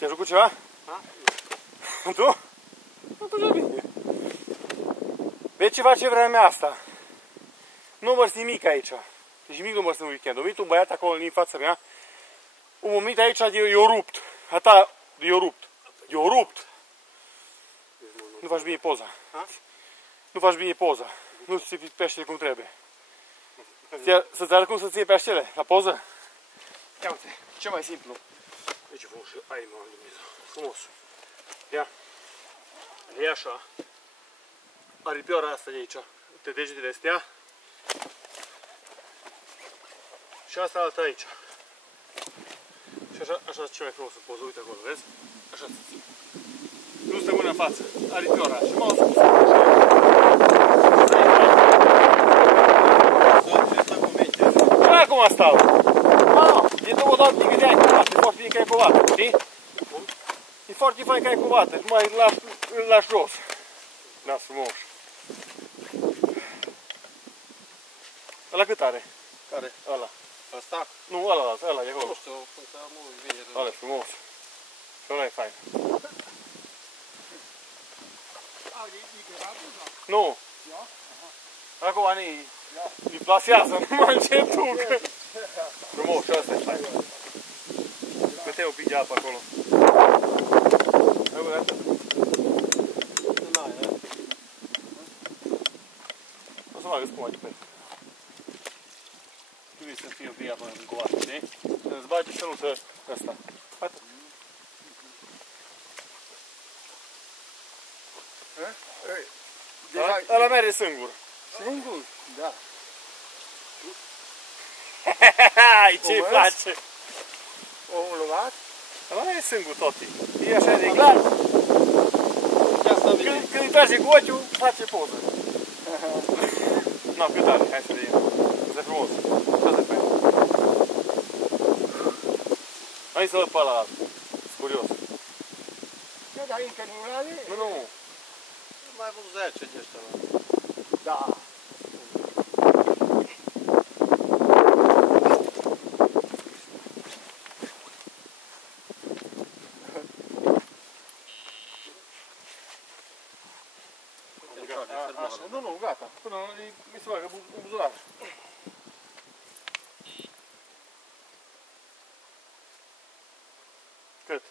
Te-ai jucat ceva? Da. Tu? Atunci bine. Vezi ce face vremea asta? Nu mărți nimic aici. Deci nimic nu mărți în weekend. A venit un băiat acolo în fața mea. Un moment aici eu rupt. Ata, eu rupt. Eu rupt. Nu faci bine poza. Nu faci bine poza. Nu ți ții peștele cum trebuie. Să-ți arăt cum să ții peștele la poză? Ia uite, ce mai simplu. Deci frumos, ai mă, Dumnezeu. Frumos. Ia. Ia așa. Aripioara asta de aici. Uite degetele astea. Și asta altă aici. Și așa ce mai frumos în poză. Uite acolo, vezi? Așa să ții. Nu stă mâna în față. Aripioara. Și m-au spus. Acum stau. E două dată de câte ani covată. E foarte bine că ai covată, știi? E foarte fain că ai covată. Și mai îl lași jos. Da, frumos. Ăla cât are? Care? Ăla. Ăsta? Nu, ăla e acolo. Nu știu, când am o vinere. Ăla e frumos. Și ăla e fain. Nu. Acum îi plasează, numai încetul. Frumos, și asta e fain. Câte un pic de apă acolo. Hai bă, atât. O să mă agăs cum mai de pe. Trebuie să fie un pic apă în covată, știi? Să-ți bage și nu să ăsta. Atât. Ăla merge singur. Singur? Da. Ce-i place? O luat? Ăla e singur toti. E așa de clar. Când îi trage cu ochiul, face poză. Nu, cât are? Hai să vedem. Asta e frumos. Asta e fain. Hai să-l pe ăla. Sunt curios. Da, dar încă nu are? Nu. Mai vreo 10 de ăștia. Da. Nu, gata. Până mi se bagă în buzunar. Cât?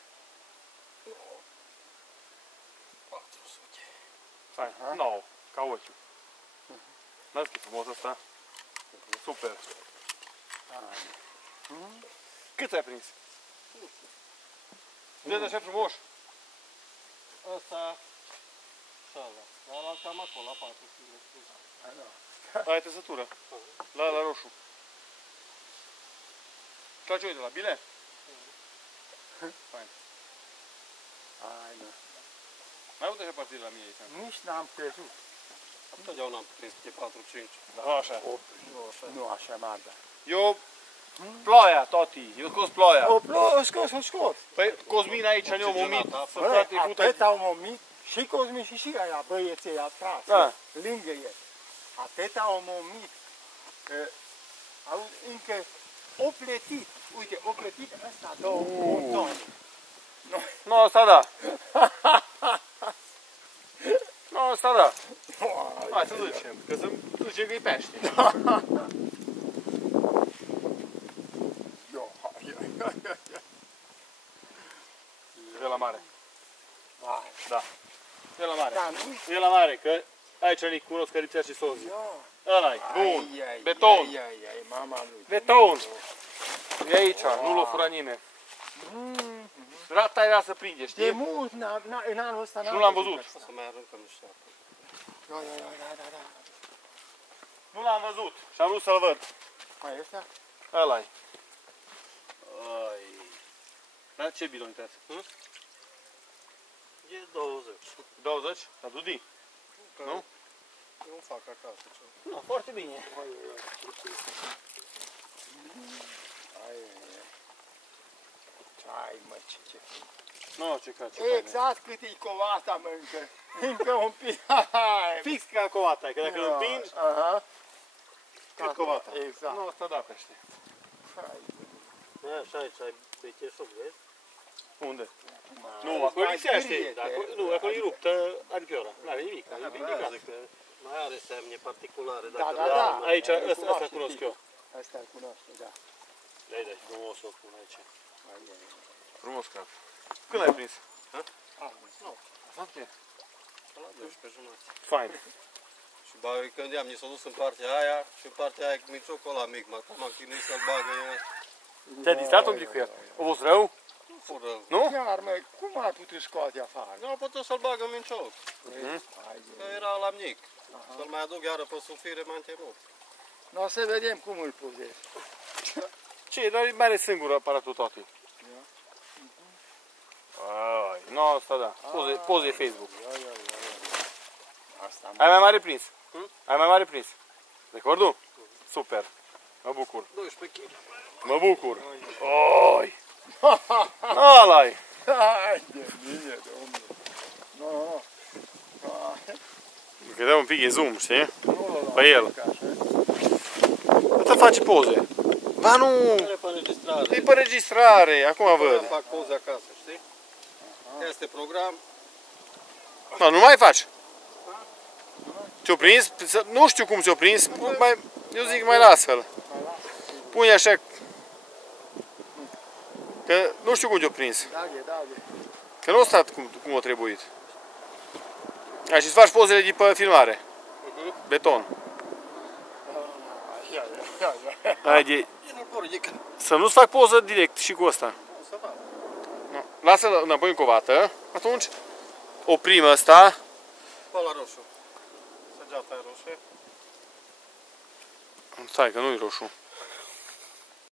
400. Fain, 9, ca ochiul. N-ați că frumos ăsta? Super. Cât ai prins? Vezi așa frumos? Ăsta și ăla. Ăla cam acolo, la 4 kg. Aia e trăsătură. La roșu. Și la ce uite, la bile? Fain. Hai, da. Mai uite așa partid la mine aici. Nici n-am crezut. Întotdeauna am prins de 4-5. Da, așa. Nu așa n-ar da. Eu ploaia, toti. Eu scos ploaia. O scos. Păi Cosmin aici ne-a momit. Să frate, atât au momit și Cosmin și aia băieții atrás. Da. Lângă el. Atât au momit. Au încă o plătit. Uite, o plătit ăsta 2 tone. Nu, asta da. Nu, asta da. Hai să ducem, că să ducem că-i pește. E la mare. Da. E la mare. E la mare, că aici nu-i cunosc cărițea și sozi. Ăla-i, bun. Beton. Beton. E aici, nu l-o fura nimeni. Rata era să prinde, știi? De mult, în anul ăsta și nu l-am văzut. O să mai aruncăm niște apă. Da. Nu l-am văzut și am vrut să-l văd. Mai ăsta? Ăla-i. Dar ce bidon uitați? E 20. 20? La Dudi? Nu? Nu fac acasă ceva. Nu, foarte bine. Hai mă, ce Nu, ce caci. exact cât e covata, mă, încă un pic. Fix ca covata, că dacă îl împingi, cât covata. Exact. Nu, asta da pește. Așa aici ai becheșul, vezi? Unde? Nu, Nu, acolo mai lipsește. scrie, Nu, acolo e ruptă aripioara. Nu are nimic, e vindicat. Zic că mai are semne particulare. Da, Dacă da, nu- da. Aici, Îl ăsta cunoaște, cunosc știi. eu. Asta îl cunoaște, da. Da, da, frumos o pun aici. Mai e. Frumos cap. Când ai prins? Ah, nu. Asta La 12 jumătate. Fain. Și când i-am s-a dus în partea aia și în partea aia cu miciocul ăla mic, m-am chinuit să-l bagă ea. Te-a distrat un pic cu el. A fost rău? Nu fu rău. Nu? Chiar, măi, cum a putut scoate afară? Nu a putut să-l bagă în mincioc, Hai, că era la mic. Să-l mai aduc iară pe sufire, m-am temut. no, să vedem cum îl pozezi. Ce, dar mai are singur aparatul toate. Ai, no, asta da. Poze Facebook. Asta Ai mai mare prins? Ai mai mare prins? Recordul? Super. Mă bucur. 12 kg. Mă bucur. Oi! Ăla-i! hai de mine, domnule. Nu, nu, Că dă un pic de zoom, știi? nu. Pe el. Asta face poze. Ba nu! E pe înregistrare. E pe registrare, acum Eu văd. fac poze acasă, știi? Este program. Nu, nu mai faci. Ți-o prins? Nu știu cum ți-o prins. Eu zic mai lasă-l. Pune așa. Că nu știu cum ți-o prins. Da. Că nu a stat cum a trebuit. Hai, și-ți faci pozele de pe filmare. Beton. Haide, să nu-ți fac poză direct și cu ăsta. Să fac. Nu. Lasă-l înapoi încă o dată. Atunci oprim ăsta. Pe la roșu. Săgeata e roșie. Stai că nu-i roșu.